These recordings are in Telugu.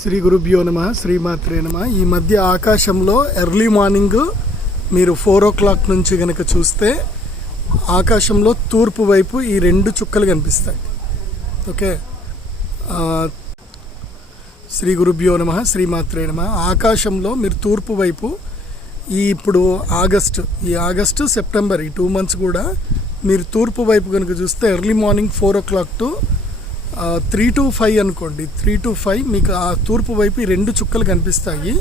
శ్రీ గురుభ్యో నమ శ్రీమాత్రే నమ. ఈ మధ్య ఆకాశంలో ఎర్లీ మార్నింగ్ మీరు 4 o'clock నుంచి కనుక చూస్తే ఆకాశంలో తూర్పు వైపు ఈ 2 చుక్కలు కనిపిస్తాయి. ఓకే, శ్రీ గురుభ్యో నమ శ్రీమాత్రే నమ. ఆకాశంలో మీరు తూర్పు వైపు ఇప్పుడు ఆగస్టు సెప్టెంబర్ ఈ 2 months కూడా మీరు తూర్పు వైపు కనుక చూస్తే early morning 4 o'clock to 3 to 5 అనుకోండి. 3 to 5 మీకు ఆ తూర్పు వైపు ఈ 2 చుక్కలు కనిపిస్తాయి.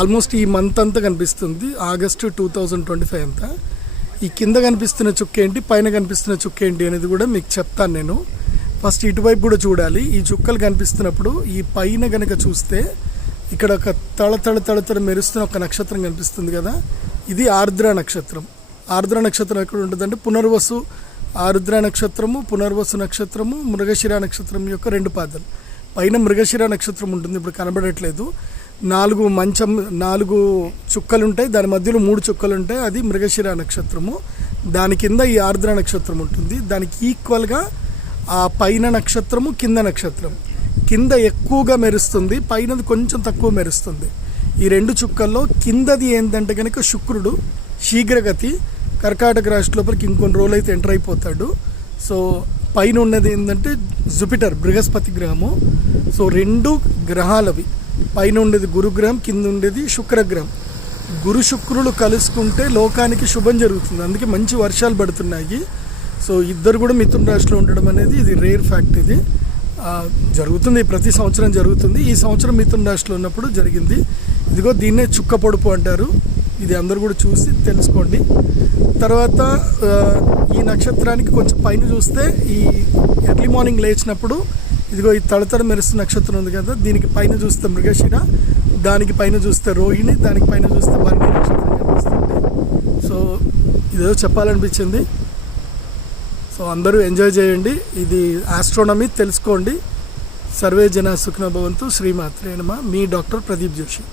ఆల్మోస్ట్ ఈ మంత్ అంతా కనిపిస్తుంది, ఆగస్టు 2025 అంతా. ఈ కింద కనిపిస్తున్న చుక్క ఏంటి, పైన కనిపిస్తున్న చుక్క ఏంటి అనేది కూడా మీకు చెప్తాను నేను. ఫస్ట్ ఇటువైపు కూడా చూడాలి. ఈ చుక్కలు కనిపిస్తున్నప్పుడు ఈ పైన కనుక చూస్తే ఇక్కడ ఒక తళతళ మెరుస్తున్న ఒక నక్షత్రం కనిపిస్తుంది కదా, ఇది ఆర్ద్ర నక్షత్రం. ఆర్ద్ర నక్షత్రం ఎక్కడ ఉంటుందంటే పునర్వసు ఆరుద్ర నక్షత్రము, పునర్వసు నక్షత్రము, మృగశిర నక్షత్రం యొక్క 2 పాదాలు. పైన మృగశిర నక్షత్రం ఉంటుంది, ఇప్పుడు కనబడట్లేదు. 4 చుక్కలు ఉంటాయి, దాని మధ్యలో 3 చుక్కలు ఉంటాయి, అది మృగశిర నక్షత్రము. దాని కింద ఈ ఆర్ద్ర నక్షత్రం ఉంటుంది. దానికి ఈక్వల్గా ఆ పైన నక్షత్రము, కింద నక్షత్రం. కింద ఎక్కువగా మెరుస్తుంది, పైనది కొంచెం తక్కువ మెరుస్తుంది. ఈ 2 చుక్కల్లో కిందది ఏంటంటే కనుక శుక్రుడు శీఘ్రగతి కర్కాటక రాశి లోపలికి ఇంకొన్ని రోజులు అయితే ఎంటర్ అయిపోతాడు. సో పైన ఉన్నది ఏంటంటే జూపిటర్ బృహస్పతి గ్రహము. సో 2 గ్రహాలవి, పైన ఉండేది గురుగ్రహం, కింద ఉండేది శుక్రగ్రహం. గురు శుక్రులు కలుసుకుంటే లోకానికి శుభం జరుగుతుంది, అందుకే మంచి వర్షాలు పడుతున్నాయి. సో ఇద్దరు కూడా మిథున రాశిలో ఉండడం అనేది ఇది రేర్ ఫ్యాక్ట్. ఇది జరుగుతుంది, ప్రతి సంవత్సరం జరుగుతుంది. ఈ సంవత్సరం మిథున రాశిలో ఉన్నప్పుడు జరిగింది. ఇదిగో దీన్నే చుక్క పొడుపు అంటారు. ఇది అందరు కూడా చూసి తెలుసుకోండి. తర్వాత ఈ నక్షత్రానికి కొంచెం పైన చూస్తే ఈ ఎర్లీ మార్నింగ్ లేచినప్పుడు ఇదిగో ఈ తడతడ మెరుస్తున్న నక్షత్రం ఉంది కదా, దీనికి పైన చూస్తే మృగశిర, దానికి పైన చూస్తే రోహిణి, దానికి పైన చూస్తే భరణి నక్షత్రం కనిపిస్తుంది. సో ఇదేదో చెప్పాలనిపించింది. సో అందరూ ఎంజాయ్ చేయండి, ఇది ఆస్ట్రోనమీ తెలుసుకోండి. సర్వే జన సుఖినో భవంతు. శ్రీమాత్రే నమః. మీ డాక్టర్ ప్రదీప్ జోషి.